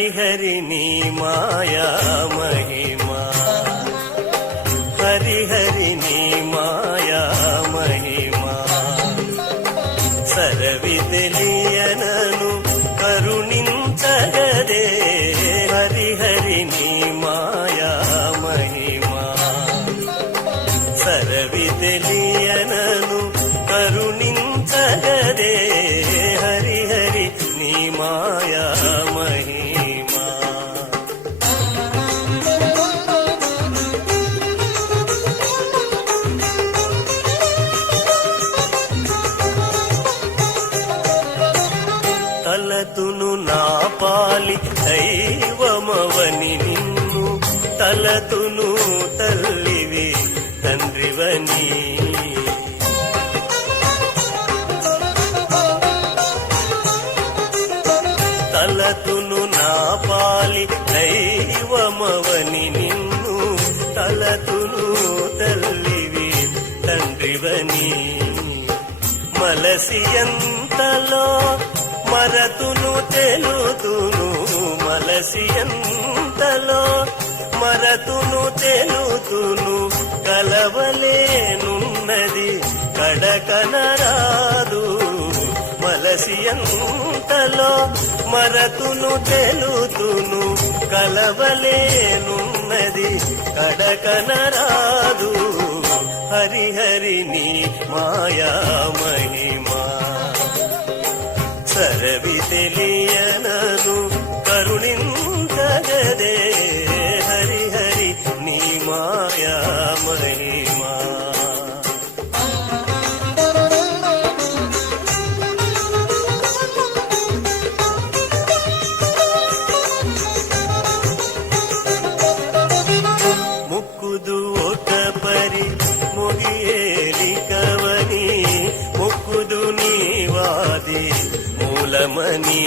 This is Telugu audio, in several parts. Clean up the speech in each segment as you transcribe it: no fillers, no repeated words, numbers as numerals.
హరిహరి నీ మాయా మహిమా, హరిహరి నీ మాయా మహిమా. సరవి తెలియనను కరుణించగదే, హరిహరి నీ మాయా మహిమా. సరవి తెలియనను కరుణించగదే, హరిహరి నీ మాయా మహిమా. తలతును నా పాలి దైవమవని నిన్ను, తలతును తల్లివి తండ్రివని. తలతును నా పాలి దైవమవని నిన్ను, తలతును తల్లివి తండ్రివని. మలసి ఎంతలో మరతును తెలుతును, మలసి ఎంతలో మరతును తెలుతును. కలవలేనున్నది కడకనరాదు, మలసి ఎంతలో మరతును తెలుతును. కలవలేనున్నది కడకనరాదు, హరిహరి నీ మాయా మహిమా. సరవి తెలియనను కరుణించగదే, హరిహరి నీ మాయా మహిమా. ముక్కుదు ఒక పరి ముగియేలికవని, ముక్కుదు నీవాది మూలమని.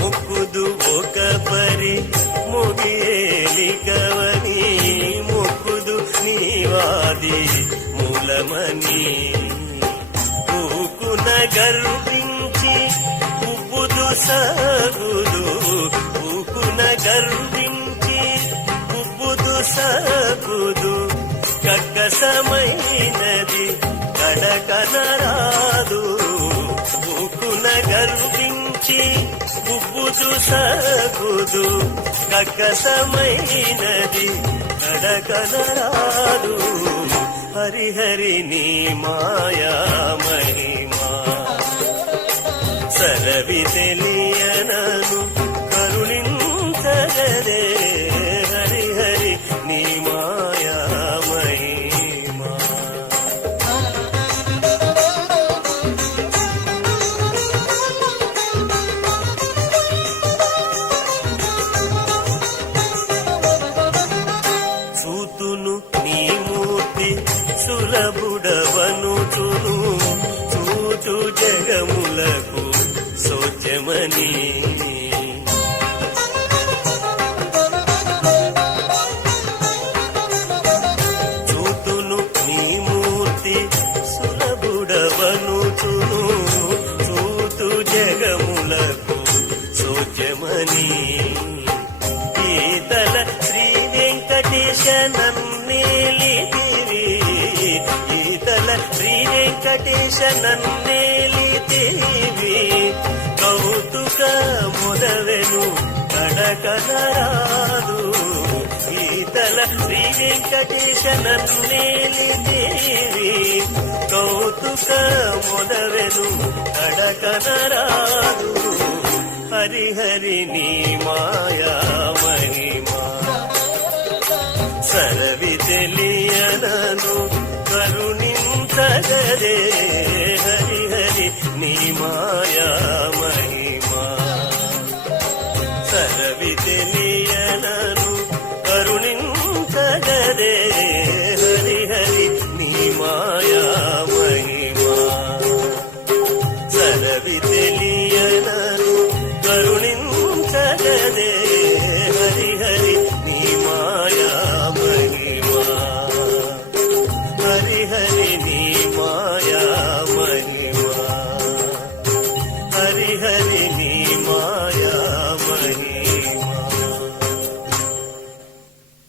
ముక్కుదు ఒక పరి ముగియేలికవని, ముక్కుదు నీవాది మూలమని. ఊకున గర్వించి ఉబ్బుదు సగుదు, ఊకున గర్వించి ఉబ్బుదు సగుదు. కక్కసమైనది కడకనరాదు, ఊకున గర్వించి ఉబ్బుదు సగుదు. కక్కసమైనది కడకనరాదు, హరిహరి నీ మాయా మహిమా. సరవి తెలియనను కరుణించగదే, హరిహరి నీ మాయా మహిమా. చూతును నీ మూర్తి సులభుడవనుచును, చూచు జగములకు సోచమని. చూతును నీ మూర్తి సులభుడవనుచును, చూతు జగములకు సోచమని. ఈతల శ్రీ వెంకటేశ నన్నేలితివి, ఈతల శ్రీ వెంకటేశ నన్నేలితివి. కౌతుక మొదవెను కడకనరాదు, ఈతల శ్రీ వెంకటేశ నన్నేలితివి. కౌతుక మొదవెను కడకనరాదు, హరిహరి నీ మాయా మహిమా. సరవి తెలియనను కరుణించగదే,